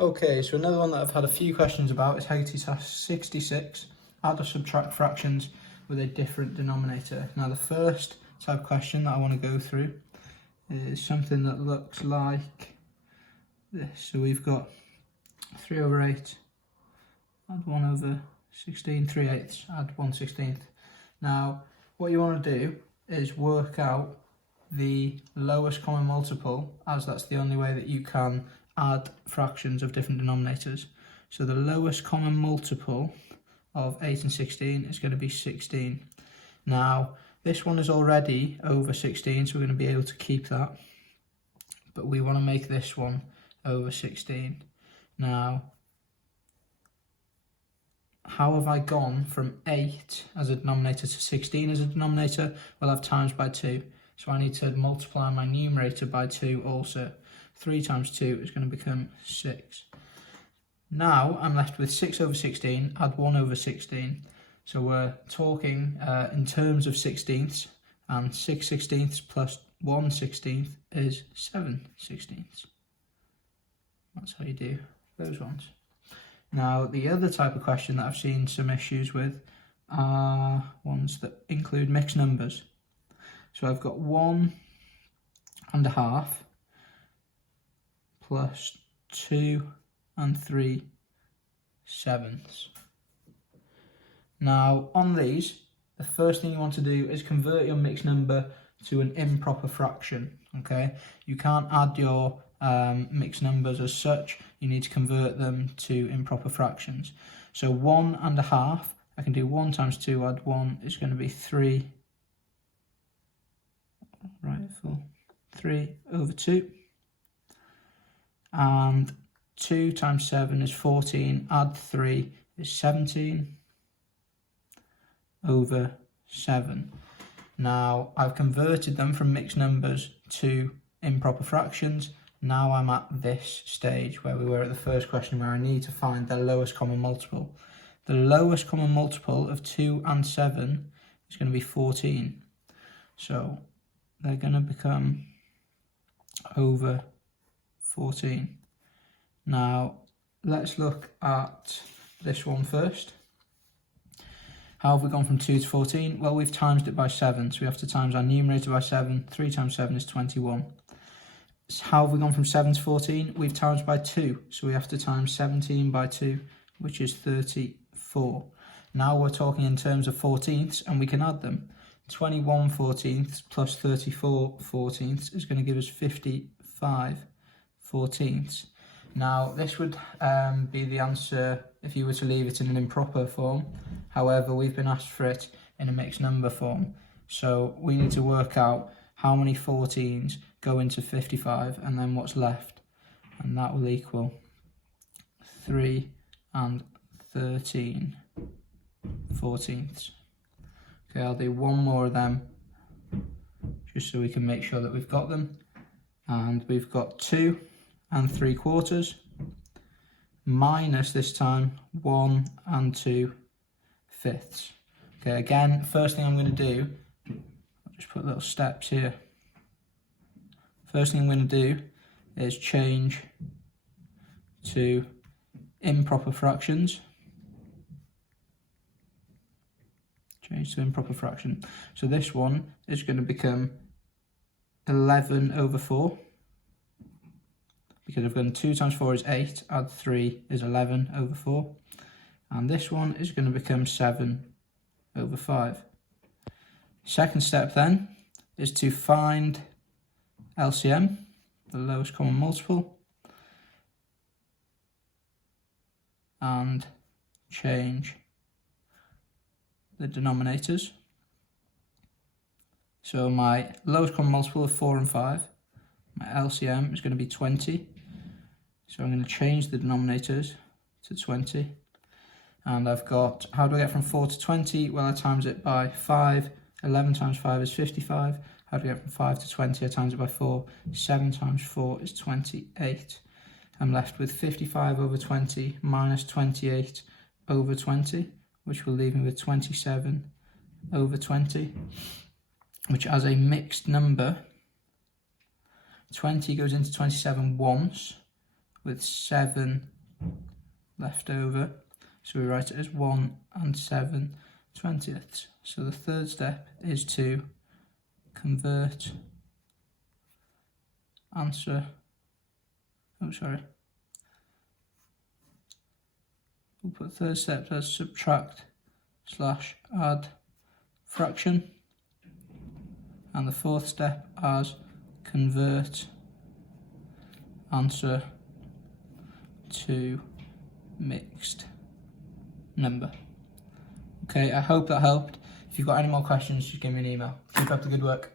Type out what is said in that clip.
Okay, so another one that I've had a few questions about is Hegarty task 66, add or subtract fractions with a different denominator. Now the first type of question that I want to go through is something that looks like this. So we've got 3 over 8, add 1 over 16, 3/8, add 1/16. Now what you want to do is work out the lowest common multiple, as that's the only way that you can add fractions of different denominators. So the lowest common multiple of 8 and 16 is going to be 16. Now this one is already over 16, so we're going to be able to keep that, but we want to make this one over 16. Now how have I gone from 8 as a denominator to 16 as a denominator? Well, I've times by 2. So I need to multiply my numerator by 2 also. 3 times 2 is going to become 6. Now I'm left with 6 over 16, add 1 over 16. So we're talking in terms of sixteenths, and 6 sixteenths plus 1 16th is 7 16ths. That's how you do those ones. Now the other type of question that I've seen some issues with are ones that include mixed numbers. So I've got 1.5 plus 2 3/7. Now on these, the first thing you want to do is convert your mixed number to an improper fraction. Okay, you can't add your mixed numbers as such. You need to convert them to improper fractions. So 1.5, I can do 1 times 2 add 1 is going to be 3. Right, 3 over 2, and 2 times 7 is 14, add 3 is 17 over 7. Now I've converted them from mixed numbers to improper fractions. Now I'm at this stage where we were at the first question, where I need to find the lowest common multiple. The lowest common multiple of 2 and 7 is going to be 14. So they're going to become over 14. Now let's look at this one first. How have we gone from 2 to 14? Well, we've times it by 7, so we have to times our numerator by 7. 3 times 7 is 21. How have we gone from 7 to 14? We've times by 2, so we have to times 17 by 2, which is 34. Now we're talking in terms of 14ths, and we can add them. 21 14ths plus 34 14ths is going to give us 55 14ths. Now this would be the answer if you were to leave it in an improper form. However, we've been asked for it in a mixed number form, so we need to work out how many 14s go into 55 and then what's left, and that will equal 3 and 13 14ths. Okay, I'll do one more of them just so we can make sure that we've got them. And we've got 2 3/4 minus this time 1 2/5. Okay, again, first thing I'm going to do, I'll just put little steps here. First thing I'm going to do is change to improper fractions. Change to improper fraction. So this one is going to become 11 over 4. Because I've done 2 times 4 is 8, add 3 is 11 over 4. And this one is going to become 7 over 5. Second step then is to find LCM, the lowest common multiple, and change the denominators. So my lowest common multiple of 4 and 5, my LCM is going to be 20. So I'm going to change the denominators to 20. And I've got, how do I get from 4 to 20? Well, I times it by 5. 11 times 5 is 55. How do I get from 5 to 20? I times it by 4. 7 times 4 is 28. I'm left with 55 over 20 minus 28 over 20, which will leave me with 27 over 20, which as a mixed number, 20 goes into 27 once, with 7 left over. So we write it as 1 and 7/20. So the third step is to convert answer, we'll put third step as subtract / add fraction, and the fourth step as convert answer to mixed number. Okay, I hope that helped. If you've got any more questions, just give me an email. Keep up the good work.